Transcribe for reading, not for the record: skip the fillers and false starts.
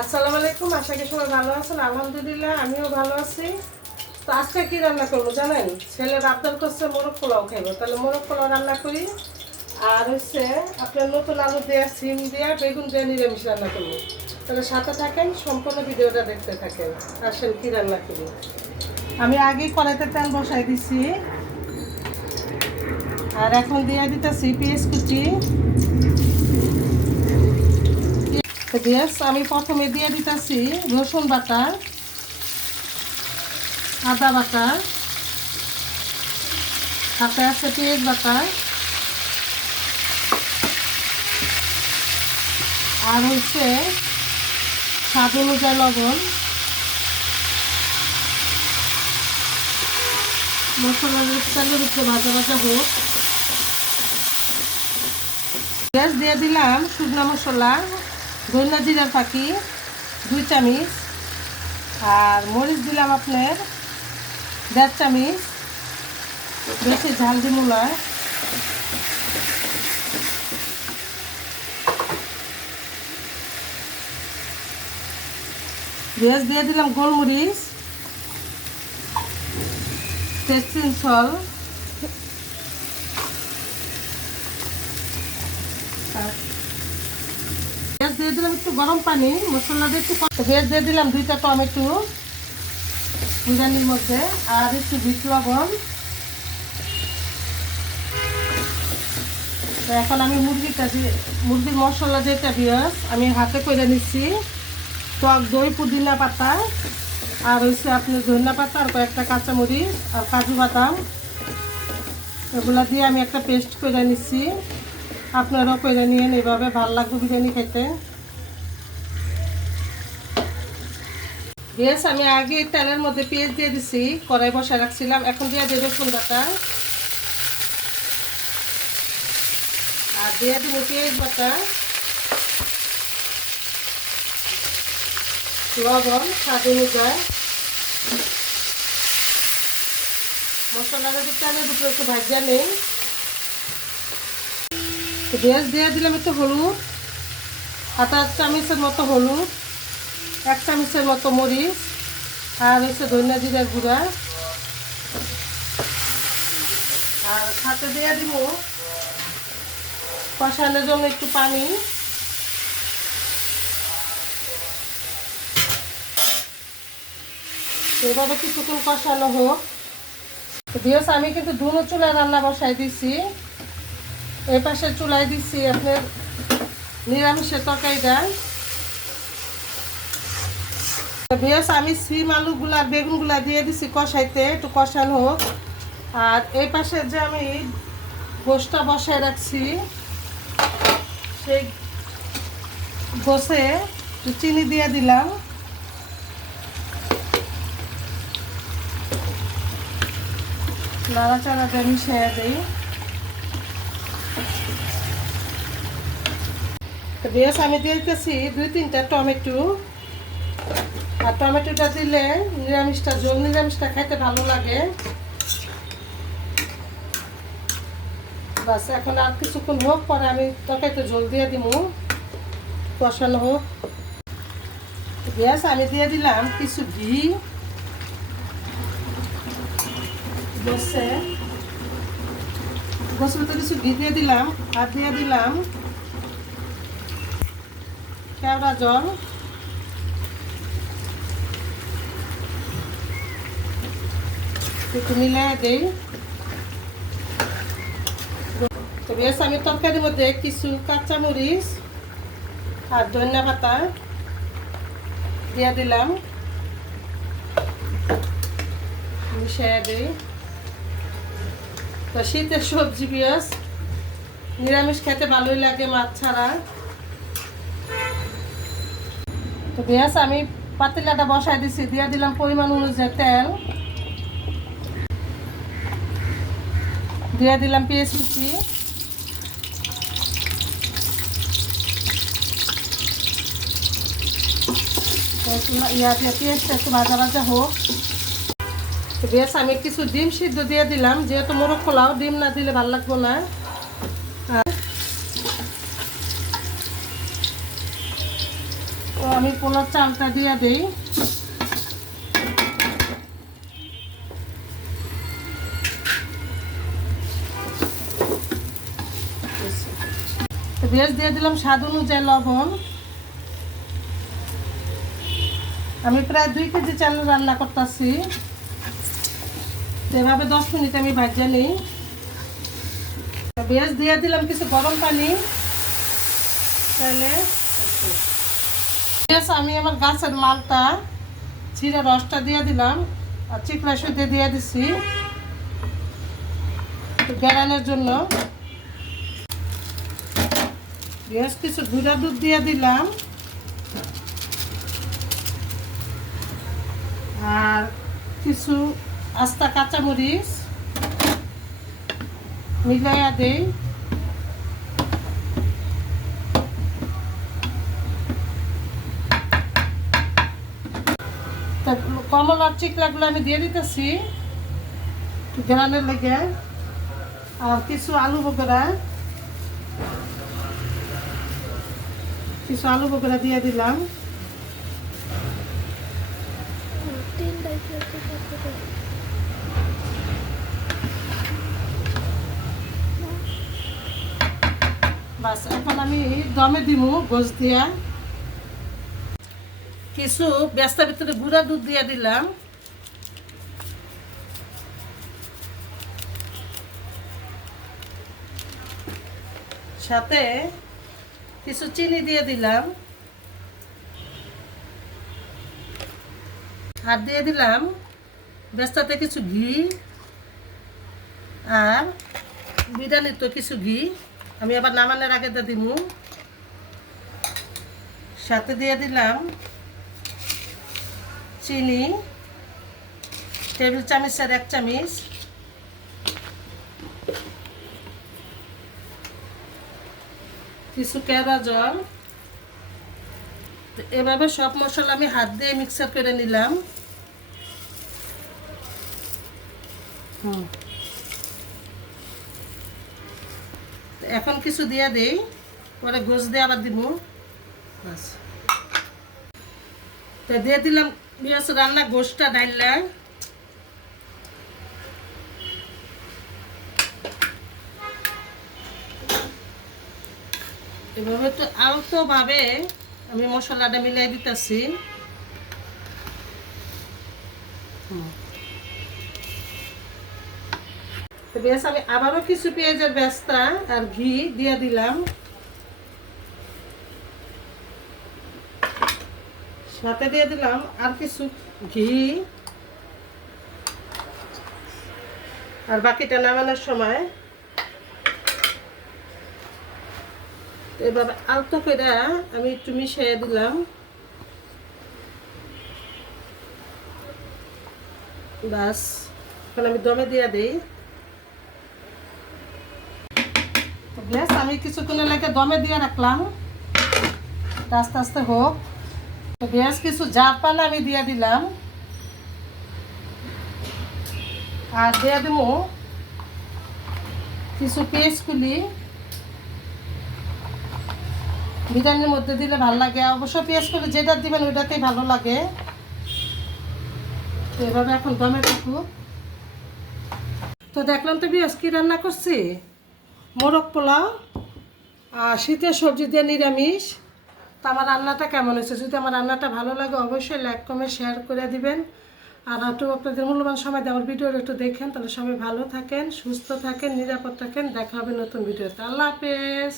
আসসালামু আলাইকুম, আশা করি সবাই ভালো আছেন। আলহামদুলিল্লাহ আমিও ভালো আছি। তো আজকে কি রান্না করবো জানেন? ছেলের আবদার করছে মোরগ পোলাও খাইবো, তাহলে মোরগ পোলাও রান্না করি। আর হচ্ছে আপনার নতুন আলু দেওয়া, সিম দেওয়া, বেগুন দেওয়া নিরামিষ রান্না করবো। তাহলে সাথে থাকেন, সম্পূর্ণ ভিডিওটা দেখতে থাকেন। আসেন কি রান্না করি। আমি আগেই কড়াইতে তেল বসাই দিছি, আর এখন দিয়ে দিতেছি পেঁয়াজ কুচি। আমি প্রথমে দিয়ে দিতেছি রসুন বাটা, আদা বাটা, সাথে আছে পেঁয়াজ বাটা, আর হচ্ছে স্বাদ অনুযায়ী লবণ। মশলার তেলের উপরে ভাজা ভাজা হোক। পেঁয়াজ দিয়ে দিলাম শুকনো মশলা, ধনিয়া জিরার ফাঁকি 2 চামচ, আর মরিচ দিলাম আপনার 1.5 চামচ। বেশি ঝাল দিব না। পেঁয়াজ দিয়ে দিলাম গোলমরিচ, টেস্টিং সল্ট, পেঁয়াজ দিয়ে দিলাম একটু গরম পানি, মশলা দিয়ে একটু পেঁয়াজ দিয়ে দিলাম 2টা টমেটো বিরিয়ানির মধ্যে, আর একটু বিট লবণ। তো এখন আমি মুরগির মশলা যেটা পেঁয়াজ আমি হাতে করে নিচ্ছি। টক দই, পুদিনা পাতা, আর হচ্ছে আপনার ধনিয়া পাতা, আর কয়েকটা কাঁচামরিচ আর কাজু বাদাম, এগুলা দিয়ে আমি একটা পেস্ট করে নিচ্ছি। আপনারাও করে নিয়েন, এভাবে ভালো লাগবে বিরিয়ানি খেতে। গ্যাস আমি আগে তেলের মধ্যে পেঁয়াজ দিয়ে দিছি, কড়াই বসা রাখছিলাম। এখন দিয়ে দেবো রসুন বাটা, আর দিয়ে দেবো পেঁয়াজ বাটা, লবণ স্বাদ অনুযায়ী। মশলাটা একটু তেলের উপরে একটু ভাজা নেই। গ্যাস দিয়ে দিলাম একটু হলুদ, 1/2 চামচের মতো হলুদ, 1 চামচের মতো মরিচ, আর হচ্ছে ধনিয়া জিরার গুঁড়া, আর সাথে দিয়ে দিব কষানোর জন্য একটু পানি। এভাবে কিছুক্ষণ কষানো হোক। দিয়েছে আমি কিন্তু দুনো চুলায় রান্না বসাই দিছি। এই পাশে চুলায় দিচ্ছি আপনার নিরামিষের তরকারিটা। বেশ আমি সিম আলুগুলা বেগুনগুলা দিয়ে দিছি কষাইতে, একটু কষানো হোক। আর এই পাশে যে আমি গোশটা বসায় রাখছি, সেই গোশে একটু চিনি দিয়ে দিলাম। নাড়াচাড়া দিয়ে মিশিয়ে দিই। বেশ আমি দিয়ে দিতেছি 2-3টা টমেটো। আর টমেটোটা দিলে নিরামিষটা খাইতে ভালো লাগে। বাস এখন আর কিছুক্ষণ হোক, পরে আমি তরকারিতে ঝোল দিয়ে দিব, কষানো হোক। গ্যাস আমি দিয়ে দিলাম কিছু ঘি, বসে তো কিছু ঘি দিয়ে দিলাম, আর দিয়ে দিলাম কেওড়া জল। একটু মিলিয়ে দিই। তো বেশ আমি তরকারির মধ্যে কিছু কাঁচামরিচ আর ধনিয়া পাতা দিয়ে দিলাম, মিশিয়ে দিই। তো শীতের সবজি পেঁয়াজ নিরামিষ খেতে ভালোই লাগে মাছ ছাড়া। তো পেঁয়াজ আমি পাতিলাটা বসাই দিছি, দিয়ে দিলাম পরিমাণ অনুযায়ী তেল, দিয়ে দিলাম পেঁয়াজ কুচি, পেঁয়াজটা একটু ভাজা ভাজা হোক। বেশ আমি কিছু ডিম সিদ্ধ দিয়ে দিলাম, যেহেতু মোরগ পোলাও ডিম না দিলে ভালো লাগবে না। আমি পোলার চালটা দিয়ে দিই। বেশ দিয়ে দিলাম স্বাদ অনুযায়ী লবণ। আমি প্রায় 2 কেজি চাল রান্না করতেছি। এভাবে 10 মিনিট আমি ভাজা নিই। বেশ দিয়ে দিলাম কিছু গরম পানি। তাহলে বেশ আমি আমার গাছের মালটা চিরা রসটা দিয়ে দিলাম আর চিকড়া সুতে দিয়ে দিছি গ্যারানের জন্য। বেশ কিছু গুঁড়া দুধ দিয়ে দিলাম আর কিছু আস্তা কাঁচামরিচ মিলাইয়া দেই। কমলার চিকলাগুলো আমি দিয়ে দিতেছি গ্রানের লেগে। আর কিছু আলু বগরা দিয়ে দিলাম। বাস এখন আমি দমে দিমু গোস দিয়া। কিছু ব্যস্তার ভিতরে গুঁড়া দুধ দিয়ে দিলাম। সাথে কিছু চিনি দিয়ে দিলাম আর দিয়ে দিলাম ব্যস্তাতে কিছু ঘি আর বিরিয়ানির কিছু ঘি। আমি আবার নামানোর আগে দিয়ে দিব। সাথে দিয়ে দিলাম চিনি টেবিল চামচের 1 চামচ, কিছু কেওড়া জল। এভাবে সব মশলা আমি হাত দিয়ে মিক্সার করে নিলাম। এখন কিছু দিয়ে দেই, পরে গোস দিয়ে আবার দিব। বাস তো দিয়ে দিলাম রান্না গোসটা ডাইলা। এভাবে তো আলতো ভাবে আমি মশলাটা মিলাই দিতেছি। বেশ আমি আবারও কিছু পেঁয়াজের বেস্তা আর ঘি দিয়ে দিলাম। সাথে দিয়ে দিলাম আর কিছু ঘি আর বাকিটা নামানোর সময় এভাবে আলতো করে আমি একটু মিশিয়ে দিলাম। বাস এখন আমি দমে দিয়ে দিই। বেশ আমি কিছুক্ষণের লাগে দমে দিয়ে রাখলাম, আস্তে আস্তে হোক। তো বেশ কিছু জাপান আমি দিয়ে দিলাম আর দিয়ে দেব কিছু পেঁয়াজকুলি। বিরিয়ানির মধ্যে দিলে ভালো লাগে, অবশ্য পেঁয়াজকুলি যেটা দিবেন ওইটাতেই ভালো লাগে। তো এভাবে এখন দমে থাকুক। তো দেখলাম তো বেশ কি রান্না করছি, মোরগ পোলাও আর শীতের সবজি দিয়ে নিরামিষ। তো আমার রান্নাটা কেমন হয়েছে, যদি আমার রান্নাটা ভালো লাগে অবশ্যই লাইক কমেন্ট শেয়ার করে দিবেন। আর একটু আপনাদের মূল্যবান সময় দিয়ে আমার ভিডিওটা একটু দেখেন। তাহলে সবাই ভালো থাকেন, সুস্থ থাকেন, নিরাপদ থাকেন। দেখা হবে নতুন ভিডিওতে। আল্লাহ হাফেজ।